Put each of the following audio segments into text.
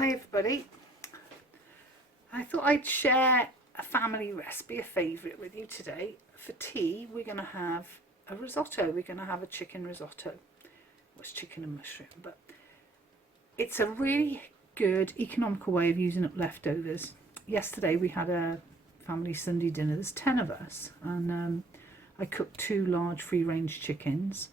Hi everybody. I thought I'd share a family recipe, a favourite with you today. For tea we're going to have a risotto. We're going to have a chicken risotto. Well, it's chicken and mushroom, but it's a really good economical way of using up leftovers. Yesterday we had a family Sunday dinner. There's 10 of us, and I cooked 2 large free-range chickens,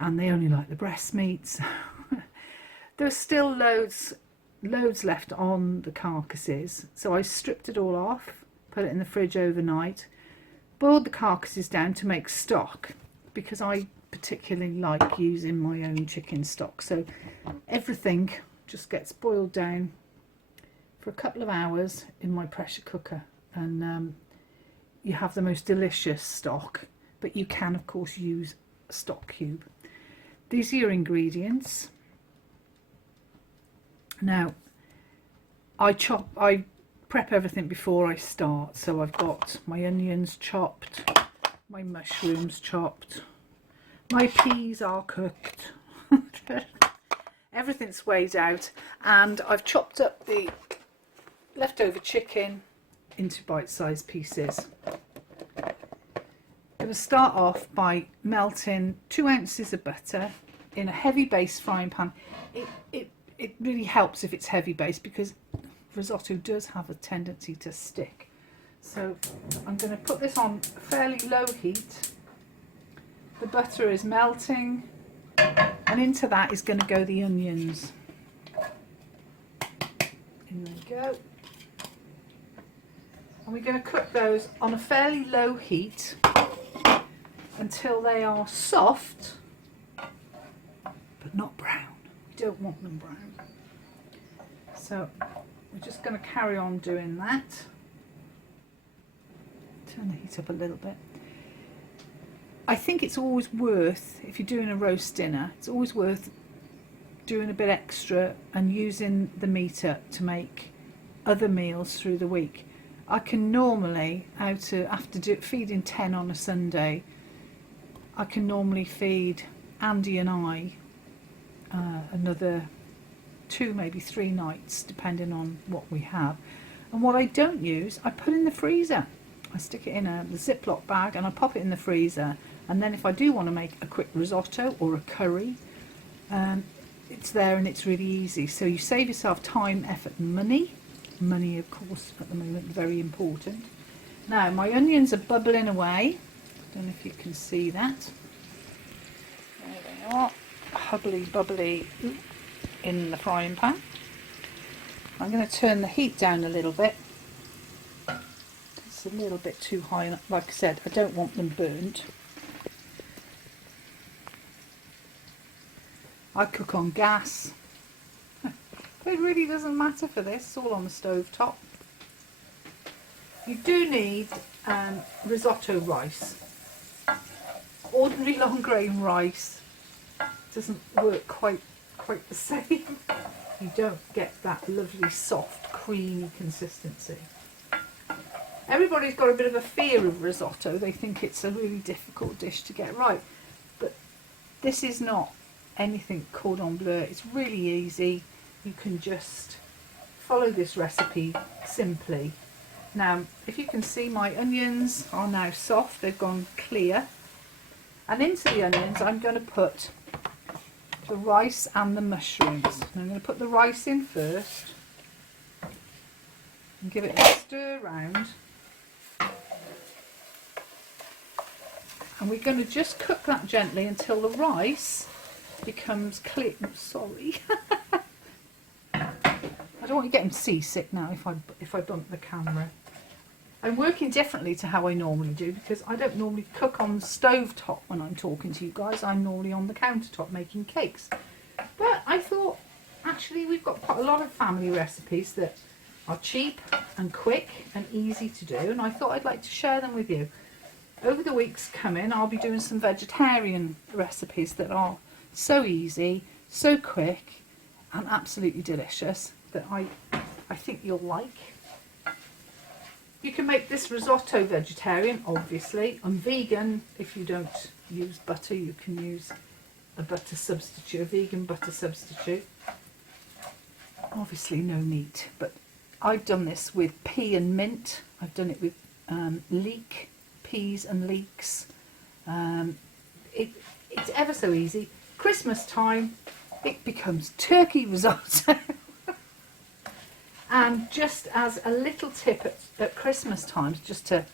and they only like the breast meats. There's still loads left on the carcasses, so I stripped it all off, put it in the fridge overnight, boiled the carcasses down to make stock, because I particularly like using my own chicken stock. So everything just gets boiled down for a couple of hours in my pressure cooker, and you have the most delicious stock. But you can of course use a stock cube. These are your ingredients. Now, I prep everything before I start. So I've got my onions chopped, my mushrooms chopped, my peas are cooked, everything's weighed out, and I've chopped up the leftover chicken into bite-sized pieces. I'm going to start off by melting 2 ounces of butter in a heavy base frying pan. It really helps if it's heavy base, because risotto does have a tendency to stick. So I'm going to put this on fairly low heat. The butter is melting, and into that is going to go the onions. In they go. And we're going to cook those on a fairly low heat until they are soft but not brown. We don't want them brown. So we're just going to carry on doing that. Turn the heat up a little bit. I think it's always worth, if you're doing a roast dinner, it's always worth doing a bit extra and using the meter to make other meals through the week. I can normally, feeding 10 on a Sunday, I can normally feed Andy and I another 2, maybe 3 nights, depending on what we have. And what I don't use, I put in the freezer. I stick it in the Ziploc bag and I pop it in the freezer. And then if I do want to make a quick risotto or a curry, it's there and it's really easy. So you save yourself time, effort and money. Money, of course, at the moment, very important. Now my onions are bubbling away. I don't know if you can see that. There they are, bubbly in the frying pan. I'm going to turn the heat down a little bit. It's a little bit too high. Like I said, I don't want them burnt. I cook on gas. It really doesn't matter for this. It's all on the stove top. You do need risotto rice. Ordinary long grain rice doesn't work quite the same. You don't get that lovely soft creamy consistency. Everybody's got a bit of a fear of risotto. They think it's a really difficult dish to get right, but this is not anything cordon bleu. It's really easy. You can just follow this recipe simply. Now, if you can see, my onions are now soft. They've gone clear, and into the onions I'm going to put the rice and the mushrooms. And I'm going to put the rice in first and give it a stir round, and we're going to just cook that gently until the rice becomes clear. Sorry. I don't want you getting seasick now if I bump the camera. I'm working differently to how I normally do, because I don't normally cook on the stove top when I'm talking to you guys. I'm normally on the countertop making cakes. But I thought, actually, we've got quite a lot of family recipes that are cheap and quick and easy to do, and I thought I'd like to share them with you. Over the weeks coming, I'll be doing some vegetarian recipes that are so easy, so quick and absolutely delicious, that I think you'll like. You can make this risotto vegetarian, obviously. I'm vegan. If you don't use butter, you can use a butter substitute, a vegan butter substitute. Obviously no meat, but I've done this with pea and mint. I've done it with leek, peas and leeks. It's ever so easy. Christmas time, it becomes turkey risotto. And just as a little tip at Christmas times, just to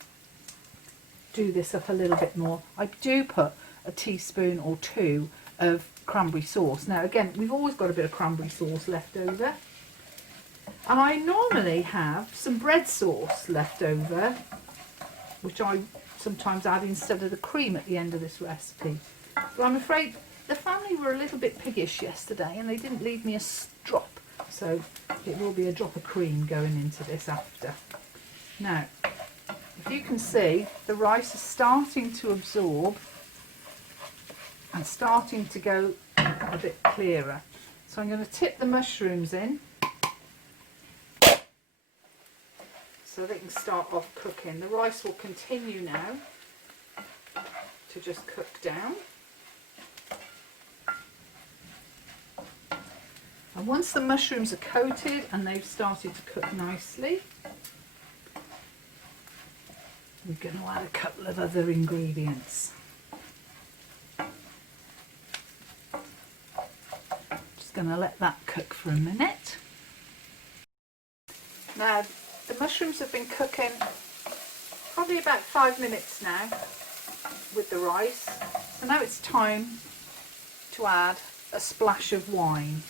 do this up a little bit more, I do put a teaspoon or two of cranberry sauce. Now again, we've always got a bit of cranberry sauce left over. And I normally have some bread sauce left over, which I sometimes add instead of the cream at the end of this recipe. But I'm afraid the family were a little bit piggish yesterday and they didn't leave me a drop. So it will be a drop of cream going into this after. Now, if you can see, the rice is starting to absorb and starting to go a bit clearer. So I'm going to tip the mushrooms in so they can start off cooking. The rice will continue now to just cook down. And once the mushrooms are coated and they've started to cook nicely, we're going to add a couple of other ingredients. Just going to let that cook for a minute. Now the mushrooms have been cooking probably about 5 minutes now with the rice. So now it's time to add a splash of wine.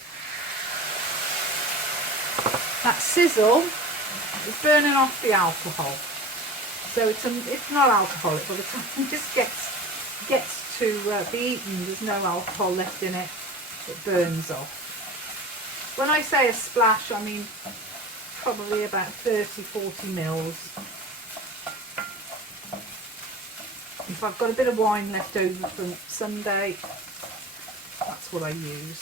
That sizzle is burning off the alcohol, so it's not alcoholic. By the time this gets to be eaten, there's no alcohol left in it. It burns off. When I say a splash, I mean probably about 30-40 mils. If I've got a bit of wine left over from Sunday, that's what I use.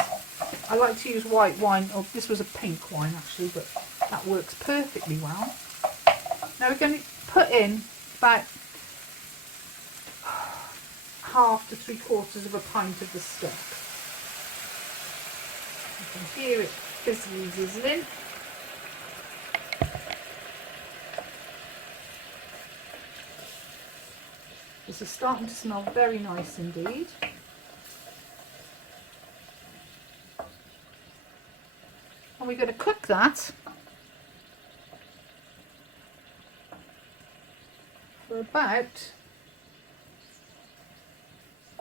I like to use white wine, or this was a pink wine actually, but that works perfectly well. Now we're going to put in about 1/2 to 3/4 of a pint of the stock. You can hear it sizzling. This is starting to smell very nice indeed. And we're going to cook that for about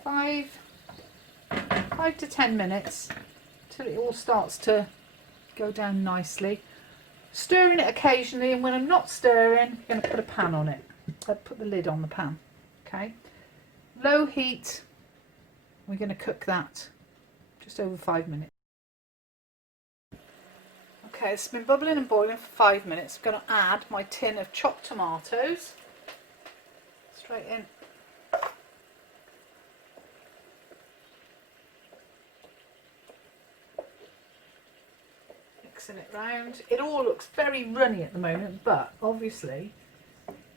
5 to 10 minutes till it all starts to go down nicely. Stirring it occasionally, and when I'm not stirring, I'm going to put a pan on it. I'll put the lid on the pan. Okay, low heat. We're going to cook that just over 5 minutes. Okay, it's been bubbling and boiling for 5 minutes. I'm going to add my tin of chopped tomatoes straight in. Mixing it round. It all looks very runny at the moment, but obviously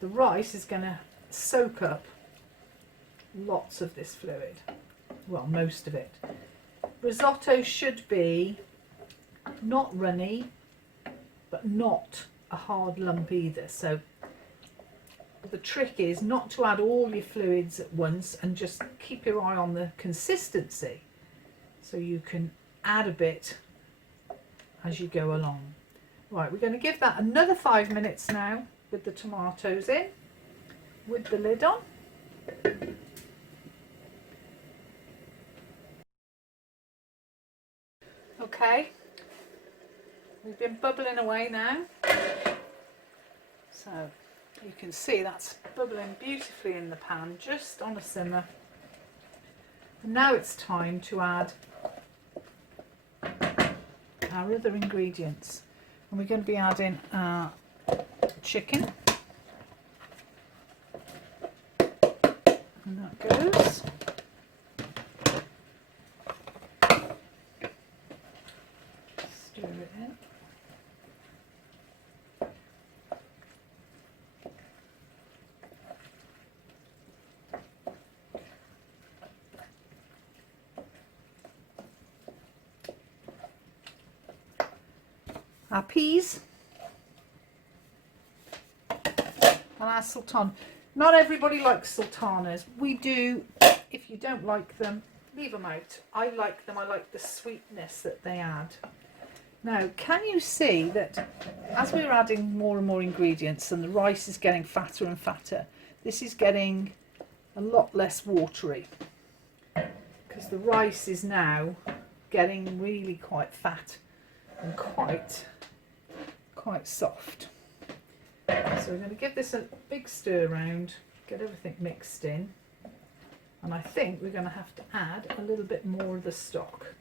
the rice is going to soak up lots of this fluid. Well, most of it. Risotto should be not runny, but not a hard lump either. So the trick is not to add all your fluids at once, and just keep your eye on the consistency so you can add a bit as you go along. Right, we're going to give that another 5 minutes now with the tomatoes in, with the lid on. Okay, we've been bubbling away now, so you can see that's bubbling beautifully in the pan, just on a simmer. And now it's time to add our other ingredients, and we're going to be adding our chicken, and that goes. Stir it in. our peas and our sultan. Not everybody likes sultanas. We do. If you don't like them, leave them out. I like them. I like the sweetness that they add. Now, can you see that as we're adding more and more ingredients and the rice is getting fatter and fatter, this is getting a lot less watery because the rice is now getting really quite fat and quite soft. So we're going to give this a big stir around, get everything mixed in, and I think we're going to have to add a little bit more of the stock.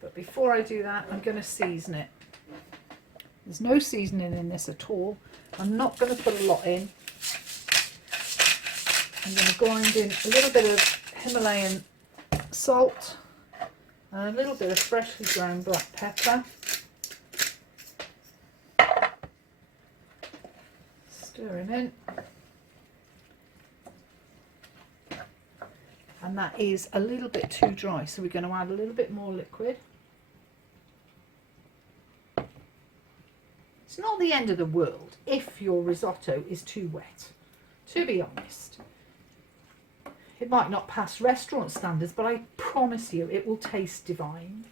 But before I do that, I'm going to season it. There's no seasoning in this at all. I'm not going to put a lot in. I'm going to grind in a little bit of Himalayan salt and a little bit of freshly ground black pepper. Stirring in. And that is a little bit too dry, so we're going to add a little bit more liquid. It's not the end of the world if your risotto is too wet, to be honest. It might not pass restaurant standards, but I promise you it will taste divine.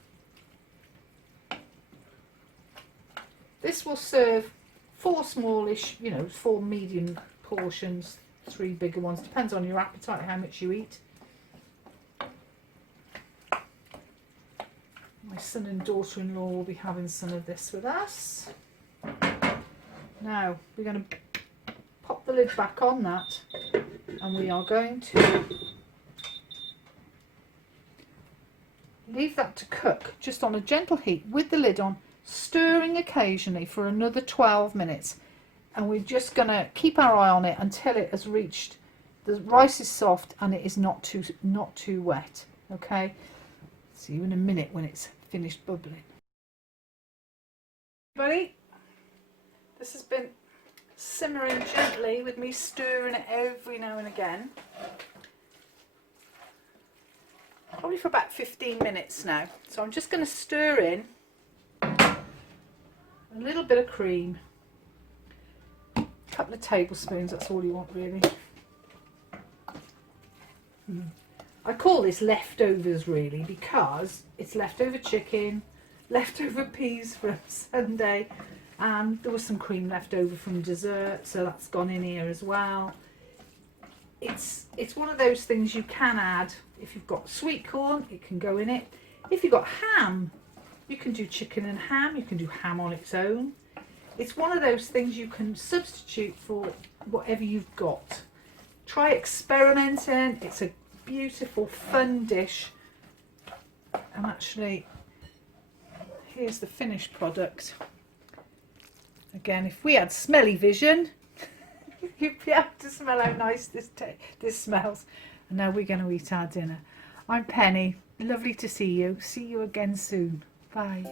This will serve 4 smallish, 4 medium portions, 3 bigger ones, depends on your appetite, how much you eat. My son and daughter-in-law will be having some of this with us. Now we're going to pop the lid back on that, and we are going to leave that to cook just on a gentle heat with the lid on, stirring occasionally for another 12 minutes. And we're just going to keep our eye on it until it has reached, the rice is soft and it is not too wet. Okay, see you in a minute when it's finished bubbling. Everybody, this has been simmering gently with me stirring it every now and again, probably for about 15 minutes now. So I'm just going to stir in a little bit of cream, a couple of tablespoons, that's all you want really. I call this leftovers really because it's leftover chicken, leftover peas from Sunday, and there was some cream left over from dessert, so that's gone in here as well. It's one of those things you can add. If you've got sweet corn, it can go in it. If you've got ham, you can do chicken and ham, you can do ham on its own. It's one of those things you can substitute for whatever you've got. Try experimenting. It's a beautiful, fun dish. And actually, here's the finished product. Again, if we had smelly vision, you'd be able to smell how nice this smells. And now we're going to eat our dinner. I'm Penny. Lovely to see you. See you again soon. Bye.